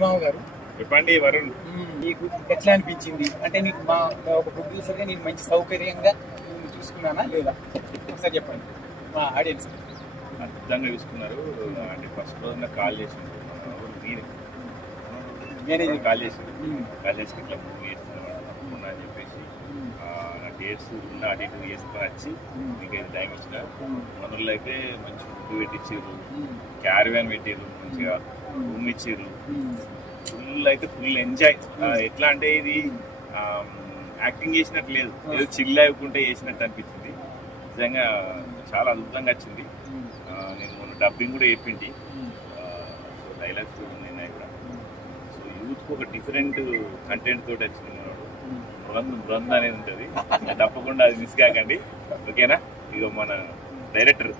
గురుమామ గారు. చెప్పండి వరుణ్. నీకు ఎట్లా అనిపించింది? అంటే నీకు మా ఒక ప్రొడ్యూసర్గా నేను మంచి సౌకర్యంగా చూసుకున్నానా లేదా ఒకసారి చెప్పండి మా ఆడియన్స్. అద్భుతంగా చూసుకున్నారు. అంటే ఫస్ట్ రోజు నాకు కాల్ చేసింది మేనేజర్ కాల్ చేసి ఇట్లా మూవీ చేస్తున్నాను తప్పకుండా అని చెప్పేసి నా డేట్స్ ఉన్న అటు ఇటు చేసుకొని వచ్చి మీకు అయితే టైం ఇచ్చిన మనల్లో అయితే మంచి ఫుడ్ పెట్టించారు, క్యారవాన్ పెట్టారు, మంచిగా రూమ్ ఇచ్చారు, ఫుల్ ఎంజాయ్. ఎట్లా అంటే ఇది యాక్టింగ్ చేసినట్టు లేదు, ఏదో చిల్ అవ్వకుంటే చేసినట్టు అనిపించింది. నిజంగా చాలా అద్భుతంగా వచ్చింది. నేను మొన్న డబ్బింగ్ కూడా చెప్పింది, సో డైలాగ్స్ కూడా ఉన్నాయి కూడా. సో యూత్కి ఒక డిఫరెంట్ కంటెంట్ తోటి వచ్చింది. బృంద్ అనేది ఉంటుంది, తప్పకుండా అది మిస్ కాకండి. ఓకేనా? ఇక మన డైరెక్టర్